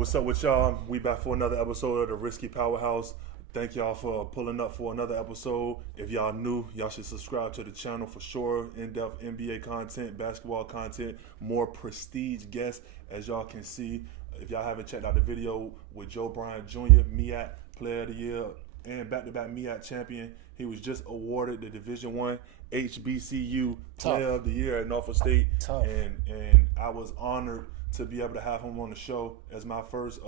What's up with y'all? We back for another episode of the Risky Powerhouse. Thank y'all for pulling up for another episode. If y'all new, y'all should subscribe to the channel for sure. In-depth NBA content, basketball content, more prestige guests, as y'all can see. If y'all haven't checked out the video with Joe Bryant Jr., MEAC Player of the Year, and back-to-back MEAC champion, he was just awarded the Division I HBCU Player of the Year at Norfolk State. And I was honored to be able to have him on the show as my first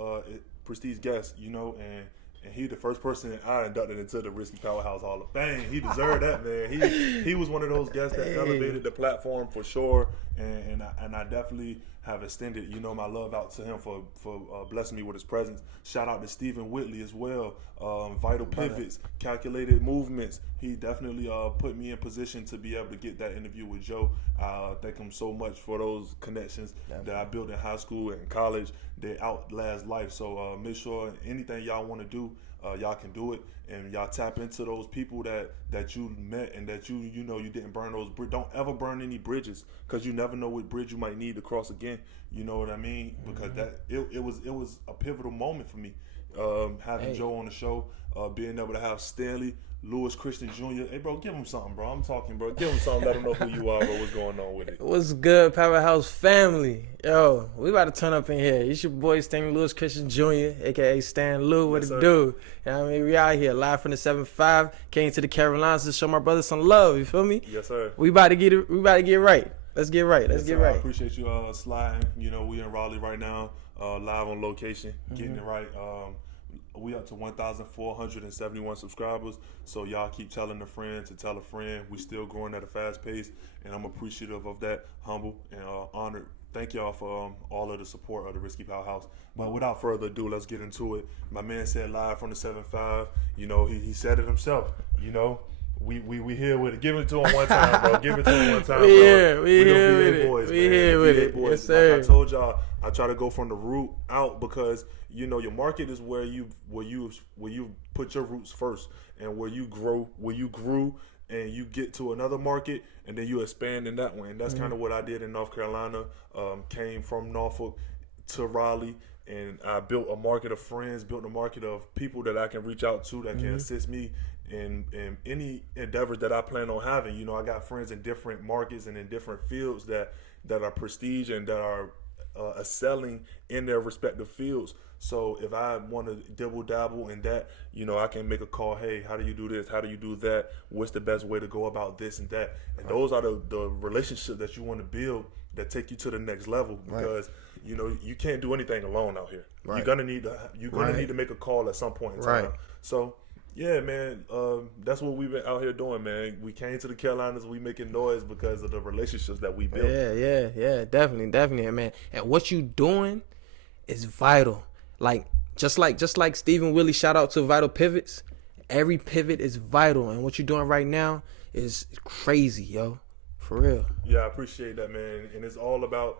prestige guest, you know, and he the first person I inducted into the Risky Powerhouse Hall of Fame. He deserved that, man. He was one of those guests that elevated the platform for sure, and I definitely have extended, you know, my love out to him for blessing me with his presence. Shout out to Stephen Whitley as well. Vital pivots, calculated movements. He definitely put me in position to be able to get that interview with Joe. I thank him so much for those connections that I built in high school and college. They outlast life. So make sure anything y'all want to do, y'all can do it, and y'all tap into those people that you met and that you know you didn't burn those bridges. Don't ever burn any bridges, because you never know what bridge you might need to cross again. You know what I mean? Because it was a pivotal moment for me, having Joe on the show, being able to have Stanley, Lewis Christian Jr. Hey, bro, give him something, bro. I'm talking, bro. Give him something. Let him know who you are, bro. What's going on with it? What's good, Powerhouse family? Yo, we about to turn up in here. It's your boy, Stanley Lewis Christian Jr., a.k.a. Stan Lou. What it do? You know what I mean? We out here live from the 7-5. Came to the Carolinas to show my brother some love. You feel me? Yes, sir. We about to get it. We about to get right. Let's get right. Let's get right. I appreciate you sliding. You know, we in Raleigh right now, live on location, getting it right. We up to 1,471 subscribers, so y'all keep telling a friend to tell a friend. We still growing at a fast pace, and I'm appreciative of that, humble and honored. Thank y'all for all of the support of the Risky Powerhouse. But without further ado, let's get into it. My man said live from the 7-5. You know, he said it himself. You know, we here with it. Give it to him one time, bro. Give it to him one time, bro. We here with it. Boys, we here with it. Boys. Yes, sir. Like I told y'all, I try to go from the root out, because you know your market is where you put your roots first, and where you grew and you get to another market, and then you expand in that one. And that's kind of what I did in North Carolina. Came from Norfolk to Raleigh, and I built a market of friends, built a market of people that I can reach out to that can assist me in any endeavors that I plan on having. You know, I got friends in different markets and in different fields that are prestige and that are excelling in their respective fields. So if I want to dabble in that, you know, I can make a call. Hey, how do you do this? How do you do that? What's the best way to go about this and that? And those are the relationships that you want to build that take you to the next level, because you know you can't do anything alone out here. You're gonna need to make a call at some point in time. So yeah, man, that's what we've been out here doing, man. We came to the Carolinas, we making noise because of the relationships that we built. Yeah, definitely, man. And what you doing is vital. Like just like Stephen Willie, shout out to Vital Pivots. Every pivot is vital, and what you're doing right now is crazy, yo. For real. Yeah, I appreciate that, man. And it's all about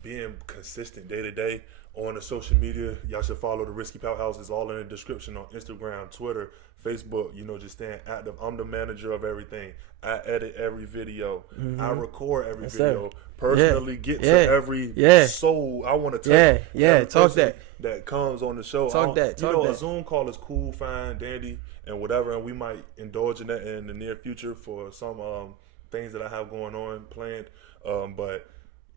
being consistent day to day on the social media. Y'all should follow the Risky Powerhouse. It's all in the description on Instagram, Twitter, Facebook. You know, just staying active. I'm the manager of everything. I edit every video. I record every video. Personally, get to every soul I want to touch. Talk that comes on the show. A Zoom call is cool, fine, dandy, and whatever. And we might indulge in that in the near future for some things that I have going on planned. But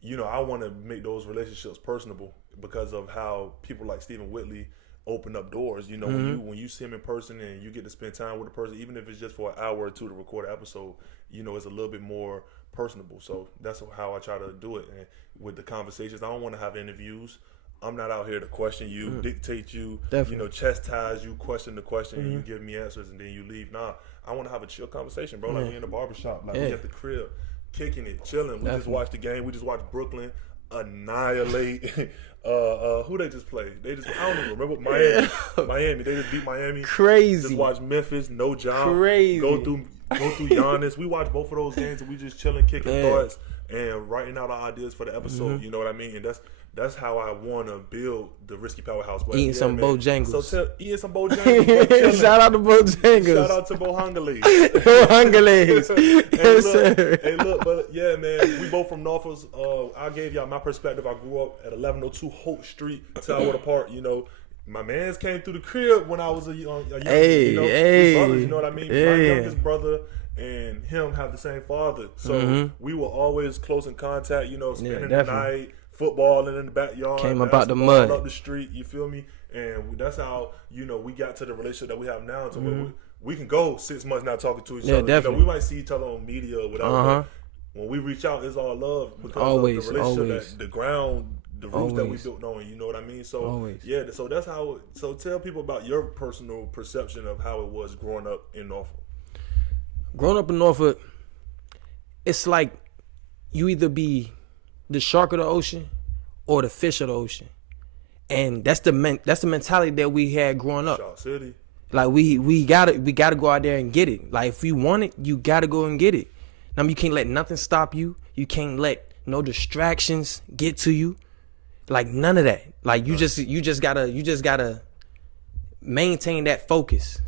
you know, I want to make those relationships personable because of how people like Stephen Whitley open up doors. You know, when you see him in person and you get to spend time with a person, even if it's just for an hour or two to record an episode, you know, it's a little bit more personable. So that's how I try to do it. And with the conversations, I don't want to have interviews. I'm not out here to question you, dictate you, you know, chastise you, question the question, and you give me answers, and then you leave. Nah, I want to have a chill conversation, bro. Like we in the barbershop, like we at the crib, kicking it, chilling. We just watched the game. We just watched Brooklyn annihilate. Who they just played? I don't even remember. Miami. They just beat Miami. Crazy. Just watch Memphis, no job. Crazy. Go through go through Giannis. We watch both of those games and we just chilling, kicking thoughts and writing out our ideas for the episode. You know what I mean? And that's how I want to build the Risky Powerhouse. But Eating some Bojangles. So eating some Bojangles. Shout out to Bojangles. Shout out to Bohungales. Hey, look, but yeah, man, we both from Norfolk. I gave y'all my perspective. I grew up at 1102 Hope Street, Tower Park. You know, my mans came through the crib when I was a young brothers, you know what I mean? My youngest brother and him have the same father. So we were always close in contact, you know, spending the night, footballing in the backyard. Came about the mud. Up the street, you feel me? And that's how, you know, we got to the relationship that we have now. So we can go 6 months not talking to each other. Definitely. You know, we might see each other on media or whatever. But when we reach out, it's all love because of the relationship, the ground, the roots that we built on, you know what I mean? So yeah, so that's how. So tell people about your personal perception of how it was growing up in Norfolk. Growing up in Norfolk, it's like you either be the shark of the ocean or the fish of the ocean, and that's the mentality that we had growing up. Shark City. Like we gotta go out there and get it. Like if you want it, you gotta go and get it. I mean, you can't let nothing stop you. You can't let no distractions get to you. Like none of that. Like you just gotta maintain that focus.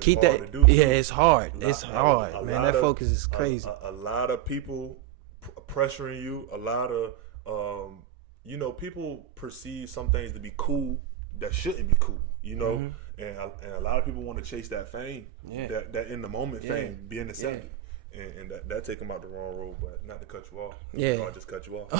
Keep that. It's hard. It's hard, man. That focus is crazy. A lot of people pressuring you. A lot of you know, people perceive some things to be cool that shouldn't be cool. You know, and a lot of people want to chase that fame. That in the moment fame, being accepted. And that take them out the wrong road, but not to cut you off. I just cut you off.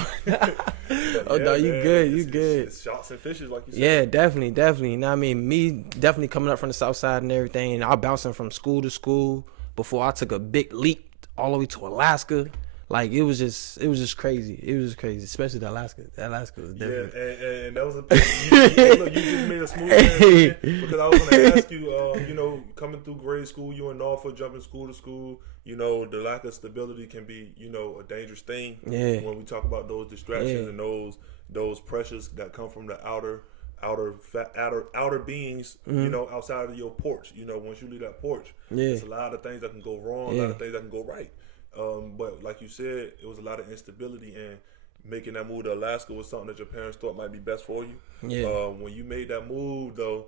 No, you good. You good. It's shots and fishes, like you said. Yeah, definitely. You know what I mean? Me definitely coming up from the south side and everything. And I bouncing from school to school before I took a big leap all the way to Alaska. Like it was just crazy. It was crazy, especially the Alaska. Alaska was different. Yeah, and that was a thing. You just made a smooth transition because I was going to ask you. You know, coming through grade school, you in Norfolk, jumping school to school. You know, the lack of stability can be, you know, a dangerous thing. Yeah. When we talk about those distractions and those pressures that come from the outer beings, you know, outside of your porch. You know, once you leave that porch, there's a lot of things that can go wrong, a lot of things that can go right. But like you said, it was a lot of instability, and making that move to Alaska was something that your parents thought might be best for you. Yeah. When you made that move, though,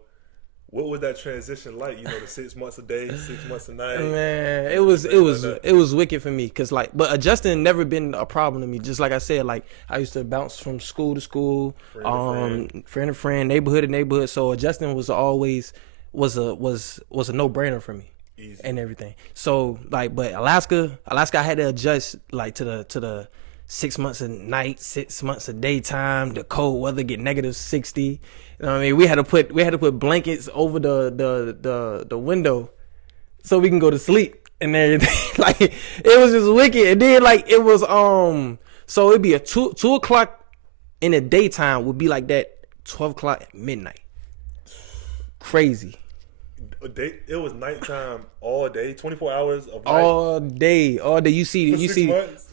what was that transition like? You know, the 6 months a day, 6 months a night. Man, it was wicked for me, cause like, but adjusting never been a problem to me. Just like I said, like I used to bounce from school to school, friend to friend, neighborhood to neighborhood. So adjusting was always was a no brainer for me. Easy. And everything. So like, but Alaska, I had to adjust like to the 6 months a night, 6 months a daytime. The cold weather get -60. You know what I mean? We had to put blankets over the window so we can go to sleep and everything. Like it was just wicked. And then like it was so it'd be a 2 o'clock in the daytime would be like that 12 o'clock at midnight. Crazy. It was nighttime all day, 24 hours of night. All day. You see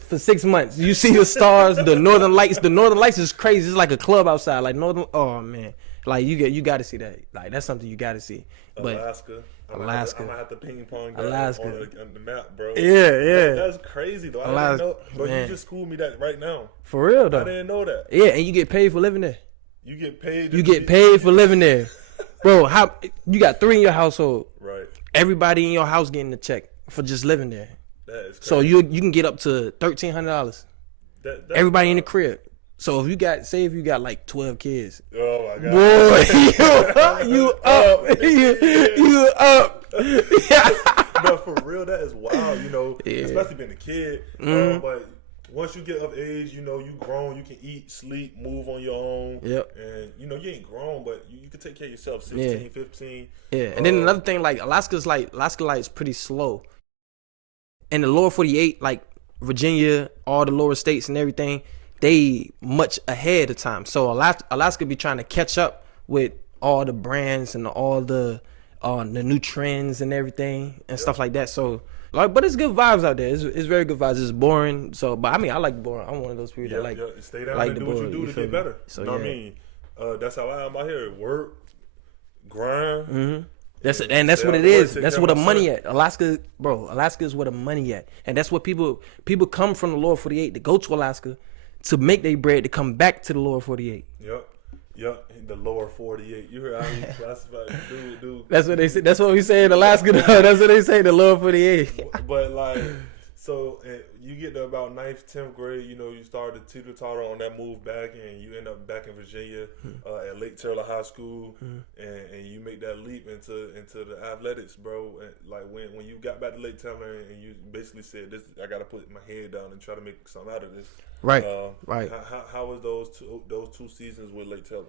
for 6 months. You see the stars, the northern lights. The northern lights is crazy. It's like a club outside. Like northern. Oh man, like you got to see that. Like that's something you got to see. But Alaska. I'm gonna have to ping pong Alaska on the map, bro. Yeah. That's crazy though. I didn't know. Bro, you just schooled me that right now. For real though. I didn't know that. Yeah, and you get paid for living there. You get paid. You get paid for living there. Bro, how you got 3 in your household? Right. Everybody in your house getting a check for just living there. That is crazy. So you can get up to $1,300. Everybody in the crib. So if you got like 12 kids. Oh my God. Boy, you up. But for real, that is wild, you know, especially being a kid. But once you get of age, you know, you grown, you can eat, sleep, move on your own. Yep. And, you know, you ain't grown, but you can take care of yourself, 16, 15. Yeah. And then another thing, like, Alaska is pretty slow. In the lower 48, like, Virginia, all the lower states and everything, they much ahead of time. So Alaska be trying to catch up with all the brands and all the new trends and everything and stuff like that. So, like, but it's good vibes out there. It's very good vibes. It's boring. So, but I mean, I like boring. I'm one of those people that like stay down like and do what you do to get better. So, you know what I mean? That's how I am out here. Work, grind, That's what it is. That's where the money at. Alaska, bro. Alaska is where the money at, and that's what people come from the lower 48 to go to Alaska to make their bread to come back to the lower 48. Yep. The lower 48. You heard how he classified dude. That's what they say. That's what we say in Alaska. Though. That's what they say. The lower 48. But like, so you get to about 9th, 10th grade. You know, you start to teeter-totter on that move back, and you end up back in Virginia at Lake Taylor High School, and you make that leap into the athletics, bro. And like when you got back to Lake Taylor, and you basically said, "This, I got to put my head down and try to make something out of this." Right. Right. How was those two seasons with Lake Taylor?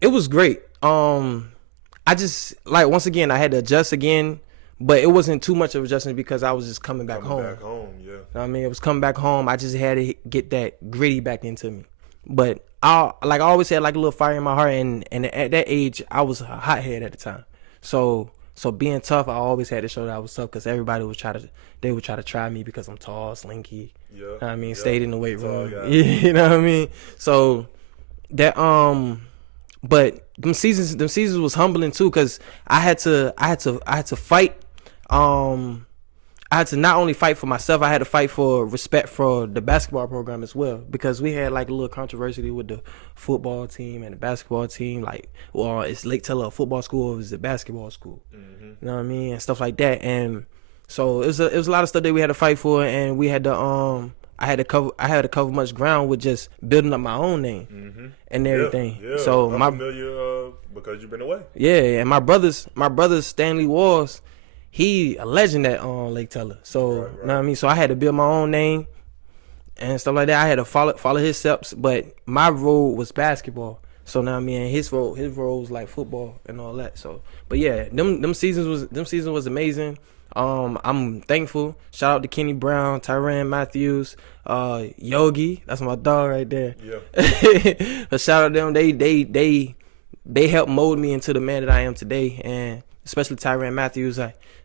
It was great. I just once again I had to adjust again. But it wasn't too much of adjustment because I was just coming back home. Back home, yeah. You know what I mean, it was coming back home. I just had to get that gritty back into me. But I always had like a little fire in my heart, and at that age, I was a hothead at the time. So being tough, I always had to show that I was tough because everybody would try to try me because I'm tall, slinky. Yeah. You know what I mean, stayed in the weight room. You know what I mean. So that but them seasons was humbling too because I had to fight. I had to not only fight for myself, I had to fight for respect for the basketball program as well because we had like a little controversy with the football team and the basketball team. Like, well, it's Lake Taylor a football school or is it basketball school? Mm-hmm. You know what I mean, and stuff like that. And so it was a lot of stuff that we had to fight for, and we had to I had to cover much ground with just building up my own name and everything. Yeah. So I'm familiar because you've been away. Yeah, and my brother Stanley was. He a legend at Lake Taylor. So, right. You know what I mean? So I had to build my own name and stuff like that. I had to follow his steps, but my role was basketball. So now I mean his role was like football and all that. So, but yeah, them seasons was amazing. I'm thankful. Shout out to Kenny Brown, Tyrann Matthews, Yogi. That's my dog right there. Yeah. But shout out to them. They helped mold me into the man that I am today, and especially Tyrann Matthews.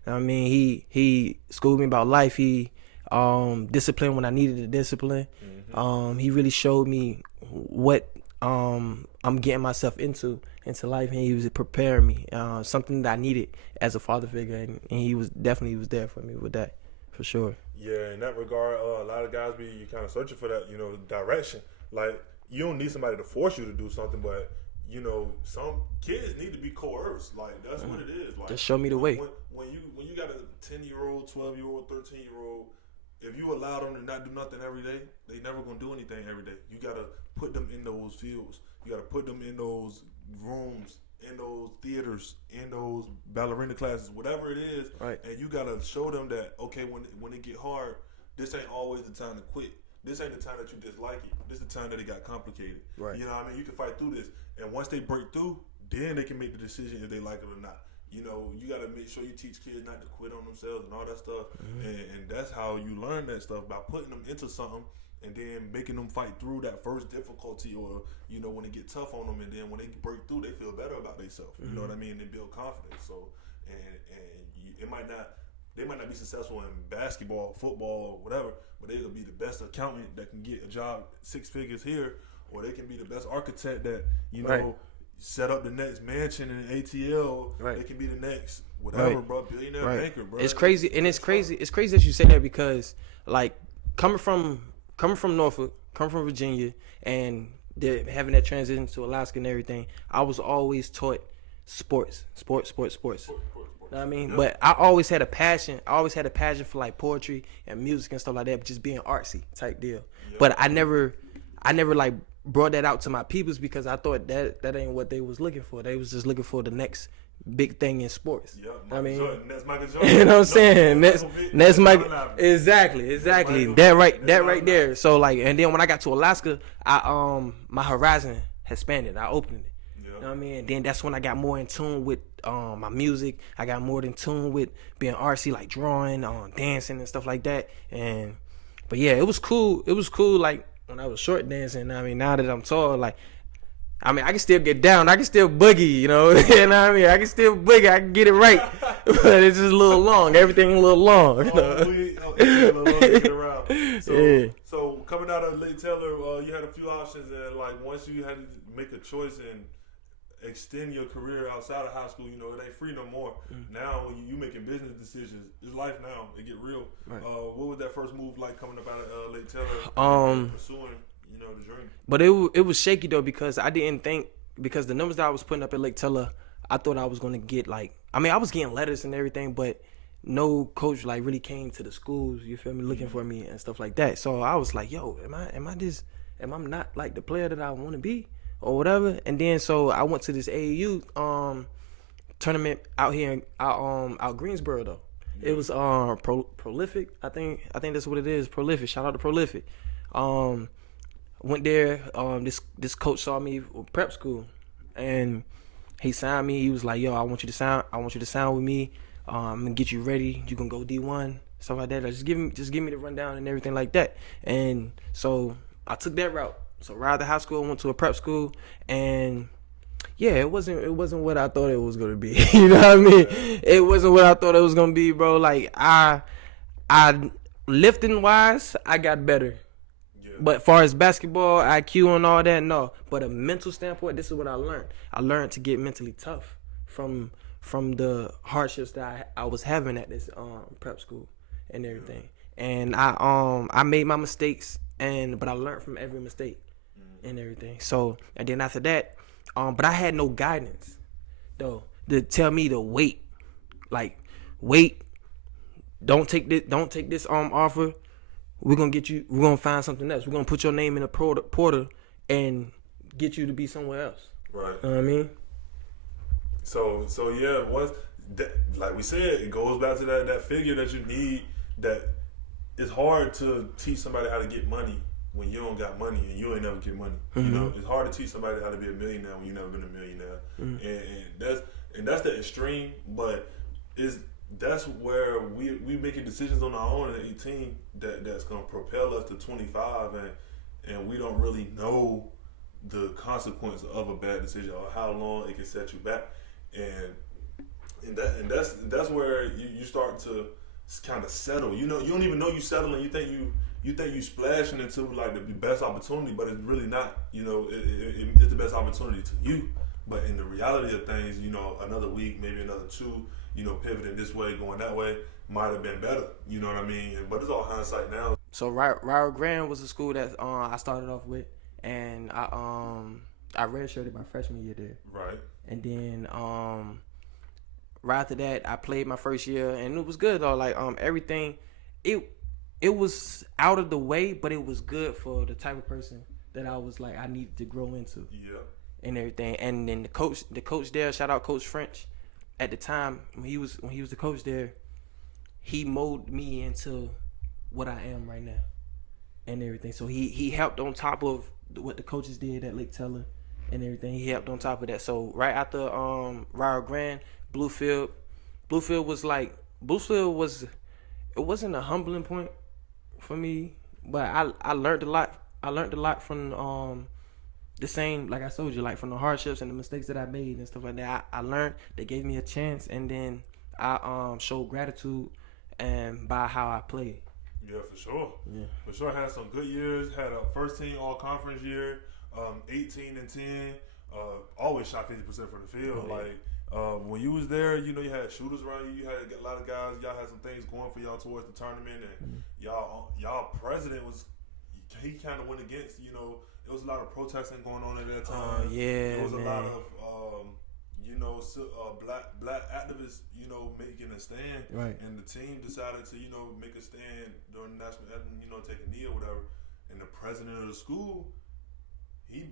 I mean, he schooled me about life. He disciplined when I needed the discipline. Mm-hmm. He really showed me what I'm getting myself into life, and he was preparing me, something that I needed as a father figure, and he was definitely there for me with that, for sure. Yeah, in that regard, a lot of guys be kind of searching for that, direction. Like, you don't need somebody to force you to do something, but some kids need to be coerced. Like, that's what it is. Like, just show me the way. When you got a 10-year-old, 12-year-old, 13-year-old, if you allow them to not do nothing every day, they never gonna do anything every day. You gotta put them in those fields. You gotta put them in those rooms, in those theaters, in those ballerina classes, whatever it is. Right. And you gotta show them that, okay, when it get hard, this ain't always the time to quit. This ain't the time that you dislike it. This is the time that it got complicated. Right. You know what I mean? You can fight through this. And once they break through, then they can make the decision if they like it or not. You got to make sure you teach kids not to quit on themselves and all that stuff. Mm-hmm. And that's how you learn that stuff, by putting them into something and then making them fight through that first difficulty, or, when it get tough on them, and then when they break through, they feel better about themselves. Mm-hmm. You know what I mean? They build confidence. So, they might not be successful in basketball, football, or whatever, but they could be the best accountant that can get a job 6 figures here, or they can be the best architect that, right. Set up the next mansion in ATL. Right. They can be the next whatever, right. Bro, billionaire banker, bro. It's crazy, and it's crazy that you say that because, like, coming from Norfolk, coming from Virginia, and having that transition to Alaska and everything, I was always taught sports. You know what I mean? Yep. But I always had a passion. For like poetry and music and stuff like that, but just being artsy type deal. Yep. But I never like brought that out to my peoples because I thought that ain't what they was looking for. They was just looking for the next big thing in sports. Yep, I mean, that's Michael Jordan. You know what I'm saying? That's Michael. Exactly. That right there. So like, and then when I got to Alaska, my horizon has expanded. I opened it. Yep. You know what I mean? And then that's when I got more in tune with my music. I got more in tune with being artsy, like drawing, dancing and stuff like that. But yeah, it was cool. Like, when I was short dancing, I mean, now that I'm tall, like, I mean, I can still get down. I can still boogie, you know what I mean? I can still boogie. I can get it right. But it's just a little long. Everything a little long. So coming out of Lake Taylor, you had a few options. And, like, once you had to make a choice extend your career outside of high school, you know, it ain't free no more. Now, when you making business decisions, it's life now. It get real. Right. What was that first move like coming up out of Lake Taylor, pursuing, you know, the dream? But it was shaky though, because I didn't think, because the numbers that I was putting up at Lake Taylor, I thought I was gonna get like, I mean, I was getting letters and everything, but no coach like really came to the schools, you feel me, looking for me and stuff like that. So I was like, yo, am I not like the player that I want to be or whatever? And then so I went to this AAU tournament out here out Greensboro though. It was Prolific. I think that's what it is. Prolific. Shout out to Prolific. Went there. This coach saw me with prep school, and he signed me. He was like, "Yo, I want you to sign with me. I'm gonna get you ready. You can go D1, stuff like that. Like, just give me the rundown and everything like that." And so I took that route. So right after high school, I went to a prep school, and yeah, it wasn't what I thought it was gonna be. You know what I mean? It wasn't what I thought it was gonna be, bro. Like I lifting wise, I got better. Yeah. But far as basketball, IQ and all that, no. But a mental standpoint, this is what I learned. I learned to get mentally tough from the hardships that I was having at this prep school and everything. And I made my mistakes, but I learned from every mistake and everything. So, and then after that, but I had no guidance though to tell me to wait. Don't take this offer. We're gonna find something else. We're gonna put your name in a portal and get you to be somewhere else. Right. You know what I mean? So yeah, like we said, it goes back to that figure that you need. That it's hard to teach somebody how to get money when you don't got money and you ain't never get money. You know, it's hard to teach somebody how to be a millionaire when you never been a millionaire. And that's the extreme, but that's where we making decisions on our own at 18 that's gonna propel us to 25, and we don't really know the consequence of a bad decision or how long it can set you back. And that's where you start to kind of settle. You know, you don't even know you settling. You think you splashing into like the best opportunity, but it's really not. You know, it's the best opportunity to you. But in the reality of things, you know, another week, maybe another two, you know, pivoting this way, going that way, might have been better. You know what I mean? But it's all hindsight now. So Rio Grande was a school that I started off with, and I redshirted my freshman year there. Right. And then right after that, I played my first year, and it was good though. Like everything, it was out of the way, but it was good for the type of person that I was like I needed to grow into. Yeah. And everything. And then the coach there, shout out Coach French. At the time when he was the coach there, he molded me into what I am right now and everything. So he helped on top of what the coaches did at Lake Taylor and everything. He helped on top of that. So right after Rio Grande, Bluefield was it wasn't a humbling point for me, but I learned a lot. I learned a lot from the same, like I told you, like from the hardships and the mistakes that I made and stuff like that. I learned. They gave me a chance, and then I showed gratitude and by how I played. Yeah, for sure. Yeah, for sure. Had some good years. Had a first team all conference year. 18-10. Always shot 50% from the field. Oh, yeah. Like when you was there, you know, you had shooters around you. You had a lot of guys. Y'all had some things going for y'all towards the tournament, and y'all president was. He kind of went against, you know. There was a lot of protesting going on at that time. Yeah, there was a man. lot of, you know, black activists, you know, making a stand. Right. And the team decided to, you know, make a stand during the national anthem, you know, take a knee or whatever. And the president of the school, he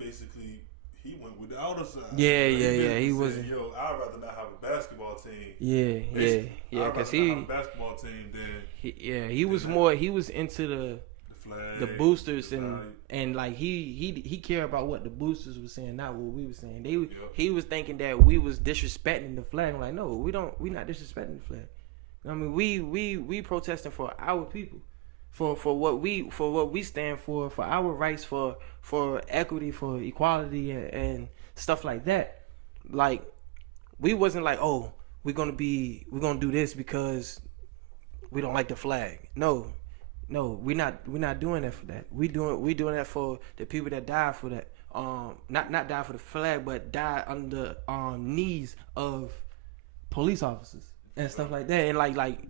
went with the outer side. Yeah. He wasn't. Yo, I'd rather not have a basketball team. Yeah. Because he have a basketball team than. He was more. He was into the boosters the and like he cared about what the boosters were saying, not what we were saying. He was thinking that we was disrespecting the flag. I'm like, no, we not disrespecting the flag. I mean, we protesting for our people, for what we stand for our rights, for equity, for equality and stuff like that. Like we wasn't like, oh, we're gonna do this because we don't like the flag. No, we're not doing that for that. We doing that for the people that died for that, not die for the flag, but die under knees of police officers and stuff like that, and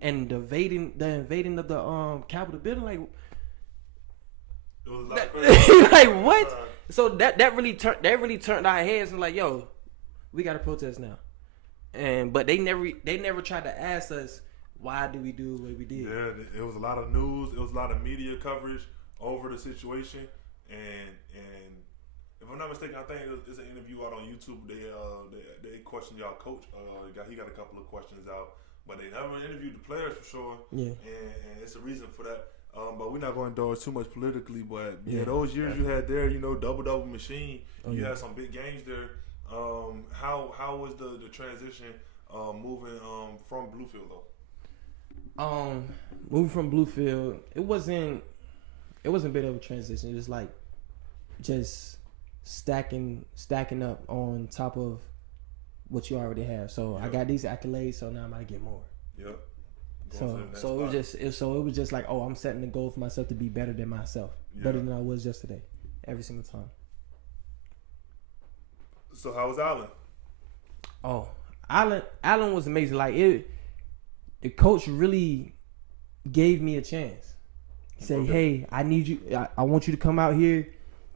and the invading of the Capitol building, like. It was like, like what? So that really turned our heads and like, yo, we got to protest now. But they never tried to ask us why do we do what we did. Yeah, it was a lot of news. It was a lot of media coverage over the situation, and if I'm not mistaken, I think it's an interview out on YouTube. They questioned y'all coach. He got a couple of questions out, but they never interviewed the players for sure. Yeah, and it's a reason for that. But we're not going to indulge too much politically. But yeah, those years you had there, double machine. You had some big games there. How was the transition moving from Bluefield though? Moving from Bluefield, it wasn't a bit of a transition. It was like just stacking up on top of what you already have. So I got these accolades, so now I might get more. Yep. So it was just like, oh, I'm setting the goal for myself to be better than myself, better than I was yesterday, every single time. So how was Allen? Oh, Allen was amazing. Like the coach really gave me a chance. He said, "Hey, I need you. I want you to come out here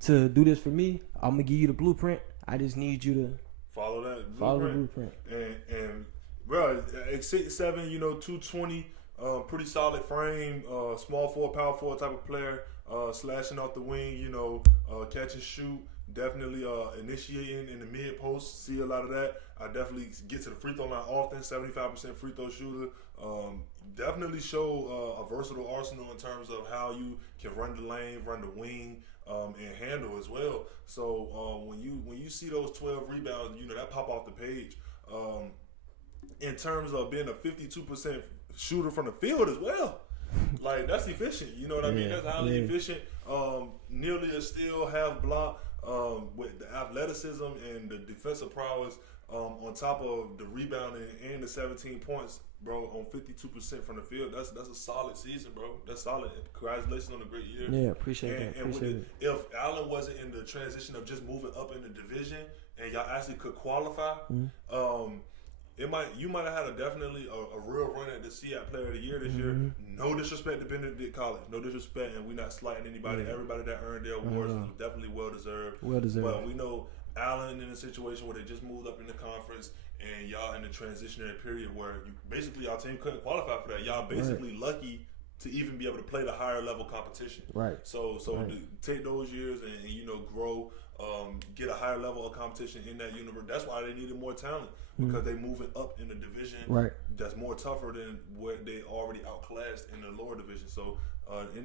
to do this for me. I'm gonna give you the blueprint. I just need you to follow the blueprint." And bro, 6'7", 220, pretty solid frame, small forward, power forward type of player, slashing off the wing, catch and shoot, definitely initiating in the mid post, see a lot of that. I definitely get to the free throw line often, 75% free throw shooter. Definitely show a versatile arsenal in terms of how you can run the lane, run the wing, and handle as well. So when you see those 12 rebounds, that pop off the page. In terms of being a 52% shooter from the field as well. Like, that's efficient. You know what I mean? That's highly efficient. Nearly a steal, half block, with the athleticism and the defensive prowess on top of the rebounding and the 17 points, bro, on 52% from the field. That's a solid season, bro. That's solid. Congratulations on a great year. Yeah, appreciate that. If Allen wasn't in the transition of just moving up in the division and y'all actually could qualify, you might have had definitely a real run at the SIAC Player of the Year this year. No disrespect to Benedict College, no disrespect, and we're not slighting anybody. Everybody that earned their awards was definitely well deserved. But we know Allen in a situation where they just moved up in the conference, and y'all in the transitionary period where y'all team couldn't qualify for that. Y'all basically lucky to even be able to play the higher level competition. Right. So to take those years and grow, get a higher level of competition in that universe. That's why they needed more talent, because they moving up in the division that's more tougher than what they already outclassed in the lower division. So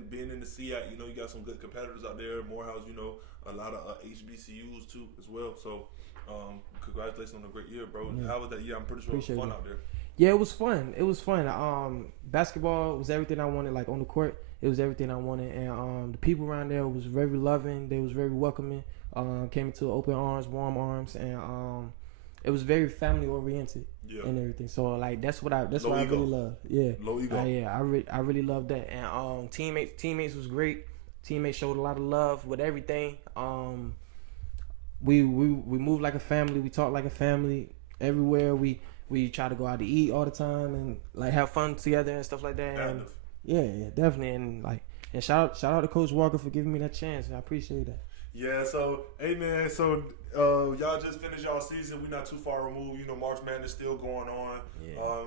being in the SIAC, you got some good competitors out there. Morehouse, a lot of HBCUs too as well. So congratulations on a great year, bro. How was that year? I'm pretty sure it was fun out there. Yeah, it was fun. Basketball was everything I wanted. Like on the court, it was everything I wanted, and the people around there was very loving. They was very welcoming. Came into open arms, warm arms, and it was very family oriented and everything. So like that's what I really love. Yeah, low ego. I really love that. And teammates was great. Teammates showed a lot of love with everything. We moved like a family. We talked like a family everywhere. We try to go out to eat all the time and like have fun together and stuff like that. And yeah, definitely. And shout out to Coach Walker for giving me that chance. I appreciate that. Yeah, so hey man, y'all just finished y'all season. We're not too far removed. March Madness still going on. Yeah.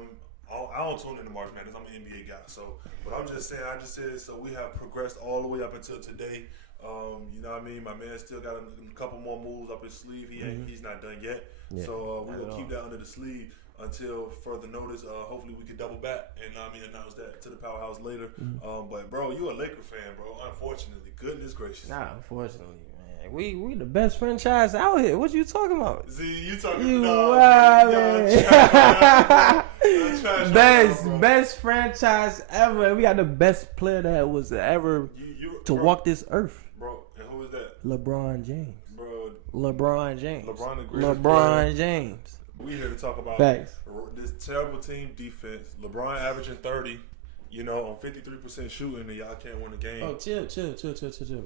I don't tune into March Madness. I'm an NBA guy. So, but I'm just saying. I just said so. We have progressed all the way up until today. You know what I mean? My man still got a couple more moves up his sleeve. He's not done yet. Yeah, so we're gonna keep that under the sleeve until further notice. Hopefully we can double back and announce that to the Powerhouse later. But bro, you a Laker fan, bro. Unfortunately, goodness gracious. Nah, unfortunately, man. We the best franchise out here. What you talking about? See, you talking best franchise ever. We got the best player that was ever walk this earth. Bro, and who is that? LeBron James. Bro, LeBron James. LeBron the greatest LeBron James. We here to talk about Facts. This terrible team defense. LeBron averaging 30. you know, on 53% shooting, and y'all can't win the game. Oh, chill.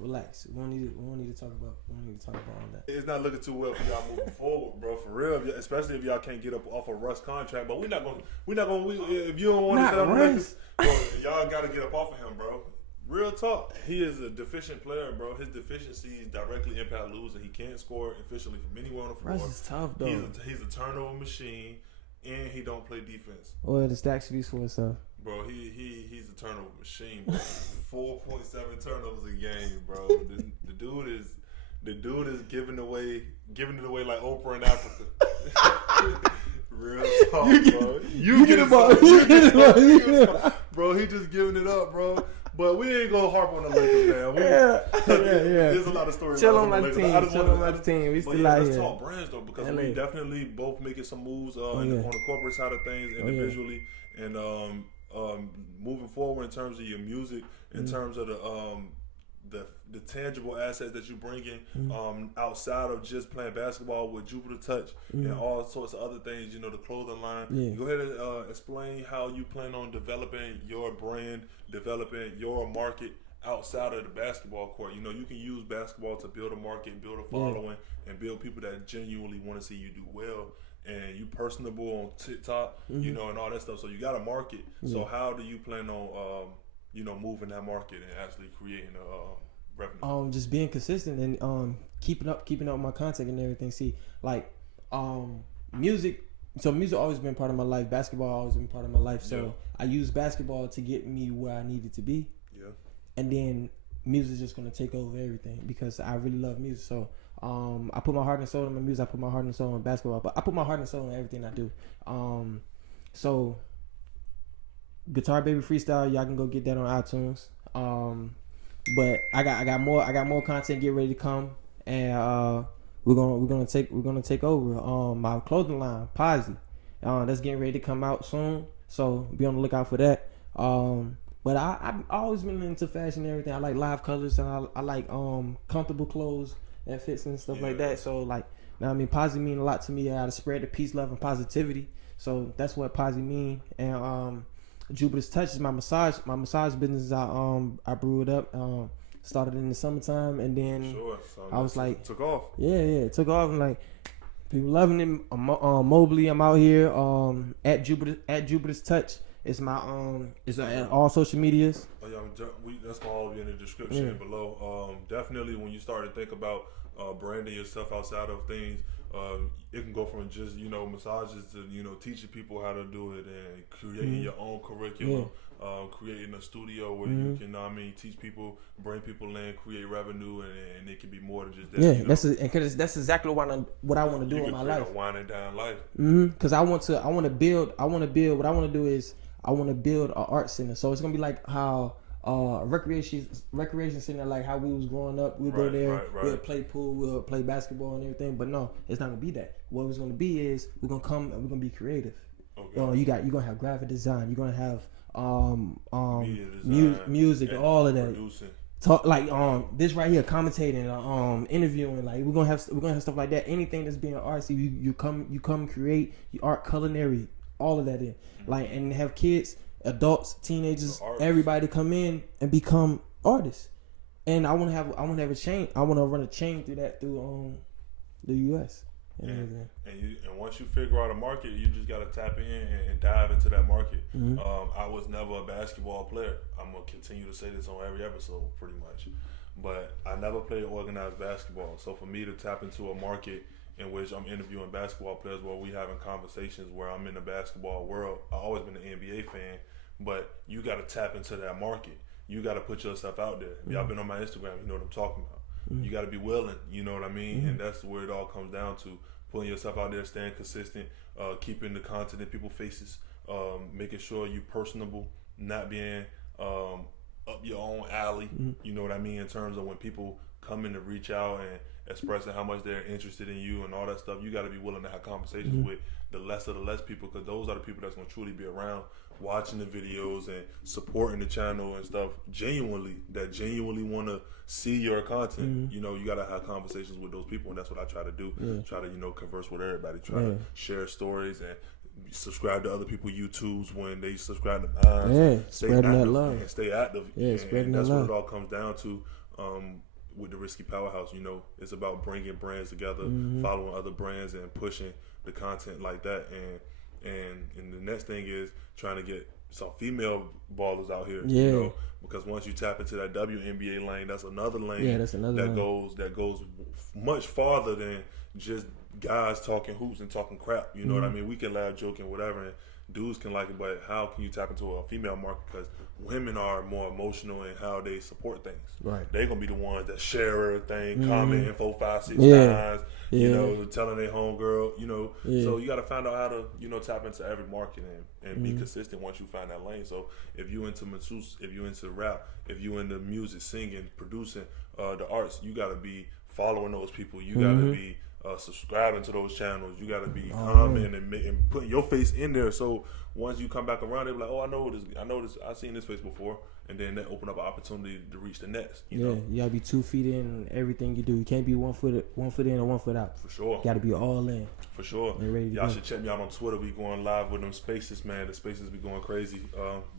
Relax. We don't need to talk about all that. It's not looking too well for y'all moving forward, bro. For real, especially if y'all can't get up off a Russ contract. But we're not gonna. If you don't want to set up Russ, y'all got to get up off of him, bro. Real talk. He is a deficient player, bro. His deficiencies directly impact losing. He can't score efficiently from anywhere on the floor. Russ is tough, though. He's a turnover machine, and he don't play defense. Well, the stats speaks for itself. Bro, he's a turnover machine, bro. 4.7 turnovers a game, bro. The dude is giving it away like Oprah in Africa. Real talk, bro. You get it, bro. Bro, he just giving it up, bro. But we ain't gonna harp on the Lakers, man. Yeah. There's a lot of stories. Chill on my team. We still out here. Let's talk brands though, because we definitely both making some moves on the corporate side of things individually, and moving forward in terms of your music, in terms of the tangible assets that you bring in outside of just playing basketball with Jupiter Touch and all sorts of other things, you know, the clothing line. Go ahead and explain how you plan on developing your brand, developing your market outside of the basketball court. You know, you can use basketball to build a market, build a following, and build people that genuinely want to see you do well. And you personable on TikTok, you know, and all that stuff. So you got a market. So how do you plan on, you know, moving that market and actually creating a revenue? Just being consistent and keeping up my content and everything. See, like music. So music always been part of my life. Basketball always been part of my life. So I use basketball to get me where I needed to be. Yeah. And then music is just gonna take over everything because I really love music. So I put my heart and soul in my music. I put my heart and soul in basketball, but I put my heart and soul in everything I do. So Guitar Baby Freestyle, y'all can go get that on iTunes. But I got more content get ready to come, and we're gonna take over. My clothing line, Posy, that's getting ready to come out soon. So be on the lookout for that. But I've always been into fashion and everything. I like live colors, and I like comfortable clothes that fits and stuff like that. So like, now I mean, Posy mean a lot to me. I gotta spread the peace, love, and positivity. So that's what Posy mean. And Jupiter's Touch is my massage business. I brew it up. Started in the summertime, and then I was like, took off. Yeah, it took off, and like people loving it. Mobley, I'm out here. At Jupiter's Touch. It's my it's at all social medias. That's gonna all be in the description below. Definitely, when you start to think about branding yourself outside of things, it can go from just, you know, massages to, you know, teaching people how to do it and creating your own curriculum, creating a studio where you can, teach people, bring people in, create revenue, and it can be more than just that. Yeah, that's exactly what I want to do in my life. Winding down life. Because I want to build. What I want to do is I want to build an art center. So it's gonna be like how recreation center, like how we was growing up. We'll go there, we'll play pool, we'll play basketball and everything. But no, it's not gonna be that. What it's gonna be is we're gonna come and we're gonna be creative. Okay. You're gonna have graphic design. You're gonna have design, music, all of that. Producing. Talk like this right here, commentating, interviewing. Like we're gonna have stuff like that. Anything that's being artsy, you come create your art, culinary, all of that in. Like, and have kids, adults, teenagers, everybody come in and become artists. And I want to have a chain. I want to run a chain through the U.S. And once you figure out a market, you just got to tap in and dive into that market. I was never a basketball player. I'm going to continue to say this on every episode pretty much. But I never played organized basketball. So for me to tap into a market in which I'm interviewing basketball players where we having conversations where I'm in the basketball world, I've always been an NBA fan, but you got to tap into that market. You got to put yourself out there. If y'all been on my Instagram, you know what I'm talking about. You got to be willing, you know what I mean? And that's where it all comes down to. Putting yourself out there, staying consistent, keeping the content in people's faces, making sure you personable, not being up your own alley, you know what I mean, in terms of when people come in to reach out and expressing how much they're interested in you and all that stuff. You got to be willing to have conversations with the less of the less people, because those are the people that's going to truly be around watching the videos and supporting the channel and stuff genuinely want to see your content. You know, you got to have conversations with those people, and that's what I try to do. Try to, you know, converse with everybody, try to share stories and subscribe to other people's YouTubes when they subscribe to mine. Yeah, spreading that love. And stay active. Yeah, spreading that love. That's what it all comes down to. With the Risky Powerhouse, you know, it's about bringing brands together, following other brands, and pushing the content like that. And the next thing is trying to get some female ballers out here. Yeah. You know, because once you tap into that WNBA lane, that's another lane. Yeah, that's another lane. That goes much farther than just guys talking hoops and talking crap. You know what I mean? We can laugh, joke, and whatever, and dudes can like it, but how can you tap into a female market? Because women are more emotional in how they support things. Right. They're going to be the ones that share everything, commenting 4, 5, 6 times, you know, telling their homegirl, you know. So you got to find out how to, you know, tap into every market and be consistent once you find that lane. So if you into masseuse, if you into rap, if you into music, singing, producing, the arts, you got to be following those people. You got to be subscribing to those channels. You got to be commenting and putting your face in there. So once you come back around, they be like, "Oh, I know this. I've seen this face before," and then that open up an opportunity to reach the next. You know? You gotta be 2 feet in everything you do. You can't be 1 foot in or 1 foot out. For sure. You gotta be all in. For sure. Y'all should check me out on Twitter. We going live with them spaces, man. The spaces be going crazy.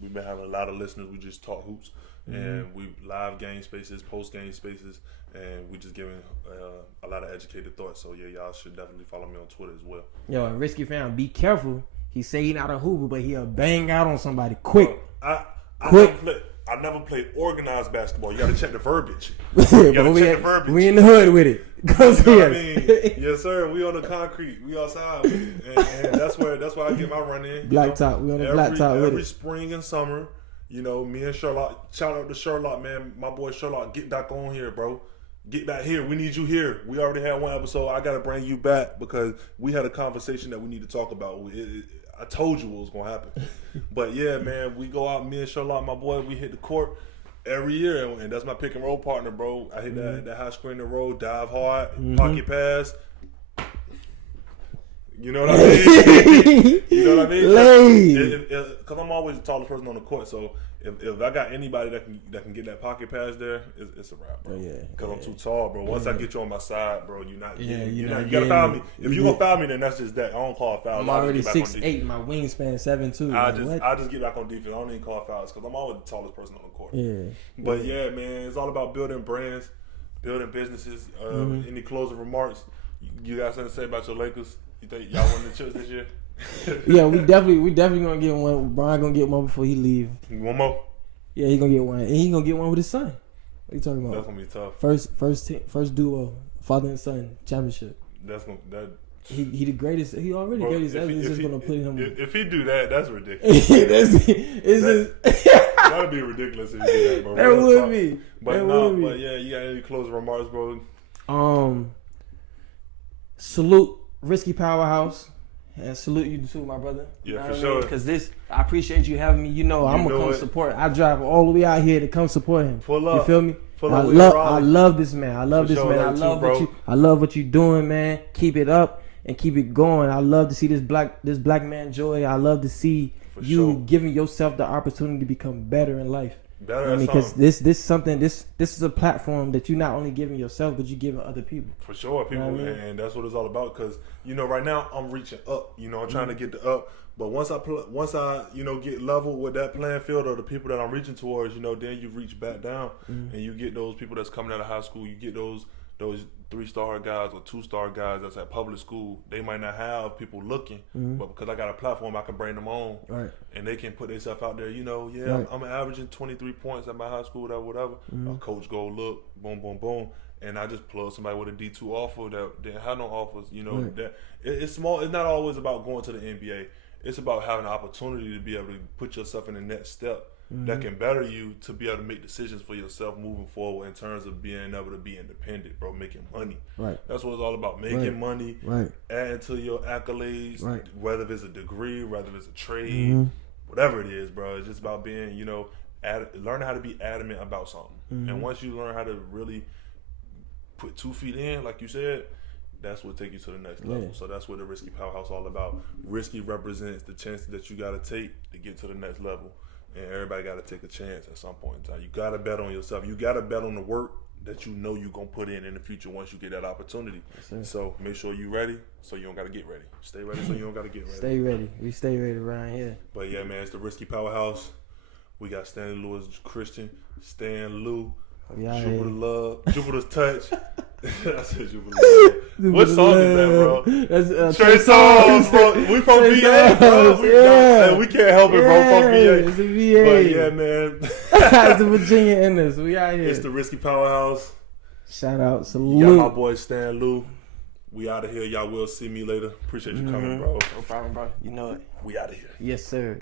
We've been having a lot of listeners. We just talk hoops, and we live game spaces, post game spaces, and we just giving a lot of educated thoughts. So yeah, y'all should definitely follow me on Twitter as well. Yo, and Risky fam, be careful. He say he not a hooper, but he'll bang out on somebody quick. I never played organized basketball. You got to check the verbiage. We in the hood with it. Go see us. I mean? Yes, sir. We on the concrete. We outside with it. And that's why I get my run in. Blacktop. We on the blacktop with it. Every spring and summer, you know, me and Sherlock, shout out to Sherlock, man. My boy Sherlock, get back on here, bro. Get back here. We need you here. We already had one episode. I got to bring you back because we had a conversation that we need to talk about. I told you what was going to happen. But yeah, man, we go out, me and Sherlock, my boy, we hit the court every year. And that's my pick and roll partner, bro. I hit that high screen and roll, dive hard, pocket pass. You know what I mean? You know what I mean? Because I'm always the tallest person on the court. So if I got anybody that can get that pocket pass there, it's a wrap, bro. Because I'm too tall, bro. Once I get you on my side, bro, you gotta foul me. If you gonna foul me, then that's just that. I don't call fouls. I'm already 6'8", my wingspan 7'2". I just get back on defense. I don't even call fouls because I'm always the tallest person on the court. But yeah, man, it's all about building brands, building businesses. Any closing remarks? You got something to say about your Lakers? You think y'all win the chips this year? Yeah, we definitely gonna get one. Brian gonna get one before he leave. One more? Yeah, he gonna get one, and he gonna get one with his son. What you talking about? That's gonna be tough. First duo, father and son championship. He the greatest. He already the greatest. He's just gonna put him. If he do that, that's ridiculous. That'd be ridiculous if he do that, bro. That would be. But yeah, you got any closing remarks, bro? Salute Risky Powerhouse. And salute you too, my brother. Yeah, for sure. Because I appreciate you having me. You know, I'm gonna come support. I drive all the way out here to come support him. Pull up. You feel me? I love this man. I love what you doing, man. Keep it up and keep it going. I love to see this black man joy. I love to see you giving yourself the opportunity to become better in life. Because this is a platform that you're not only giving yourself, but you're giving other people. For sure, people, you know what I mean? And that's what it's all about. Because right now I'm reaching up. I'm trying to get the up. But once I get level with that playing field or the people that I'm reaching towards, then you reach back down and you get those people that's coming out of high school. You get those 3-star guys or 2-star guys that's at public school. They might not have people looking, but because I got a platform, I can bring them on, and they can put themselves out there. I'm averaging 23 points at my high school, whatever. A coach go look, boom, boom, boom, and I just plug somebody with a D2 offer that didn't have no offers. That it's small. It's not always about going to the NBA. It's about having an opportunity to be able to put yourself in the next step. That can better you to be able to make decisions for yourself moving forward in terms of being able to be independent, bro, making money. That's what it's all about, making money, adding to your accolades, whether it's a degree, whether it's a trade, whatever it is, bro. It's just about being, learning how to be adamant about something. And once you learn how to really put 2 feet in, like you said, that's what take you to the next level. So that's what the Risky Powerhouse all about. Risky represents the chances that you got to take to get to the next level. And everybody got to take a chance at some point in time. You got to bet on yourself. You got to bet on the work, that you know you're going to put in the future once you get that opportunity. Yes, so make sure you're ready so you don't got to get ready. Stay ready so you don't got to get ready. Stay ready. We stay ready around here. But yeah, man, it's the Risky Powerhouse. We got Stanley Lewis Christian, Stan Lou, Jupiter Love, Jupiter's Touch. I said Jupiter Love. What song is that, bro? That's Trey Songz, bro. We from VA, bro. We can't help it, bro. From VA. It's the VA. But yeah, man. It's the Virginia in us. We out here. It's the Risky Powerhouse. Shout out, salute. You got my boy Stan Lou. We out of here. Y'all will see me later. Appreciate you coming, bro. No problem, bro. You know it. We out of here. Yes, sir.